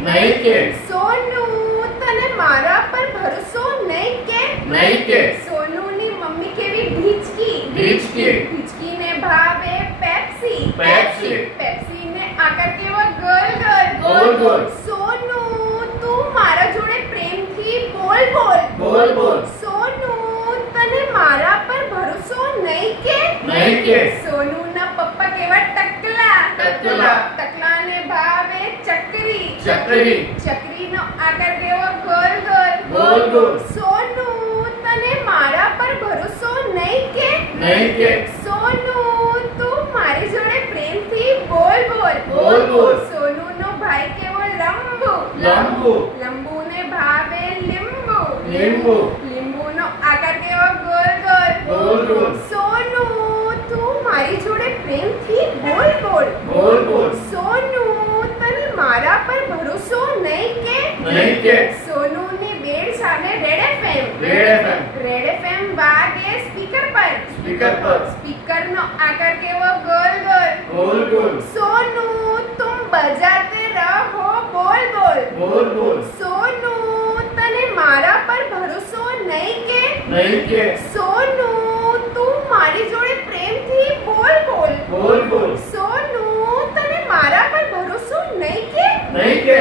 નહીં કે સોનું તને મારા પર ભરોસો નહીં કે નહીં કે સોનુની મમ્મી કેવી ઢીચકી ઢીચકી ઢીચકીને ભાવે પેપ્સી પેપ્સી પેપ્સીને આકાર કેવો ગોલ ગોલ ગોલ સોનુ તું મારા જોડે પ્રેમથી બોલ બોલ બોલ બોલ સોનુ તને મારા પર ભરોસો નહીં કે સોનુના પપ્પા કેવા ટકલા ટકલાને ભાવે ચકરી ચકરીનો આકાર કેવો ગોલ ગોલ સોનુ તને મારા પર ભરોસો નહીં કે સોનુ તું મારી જોડે પ્રેમથી બોલ બોલ સોનુનો ભાઈ કેવો લંબુને ભાવે લીંબુનો આકાર કેવો ગોલ સોનુ તું મારી જોડે પ્રેમથી બોલ સોનુ તને મારા પર ભરોસો નહીં કે સોનુની બેડ સામે રેડ એફએમ વાગે સ્પીકર પર સ્પીકરનો આકાર કેવો ગોલ સોનુ તુમ બજાતે રહો બોલ સોનુ તને મારા પર ભરોસો નહીં કે સોનુ તું મારી જોડે પ્રેમથી બોલ સોનુ તને મારા પર ભરોસો નહીં કે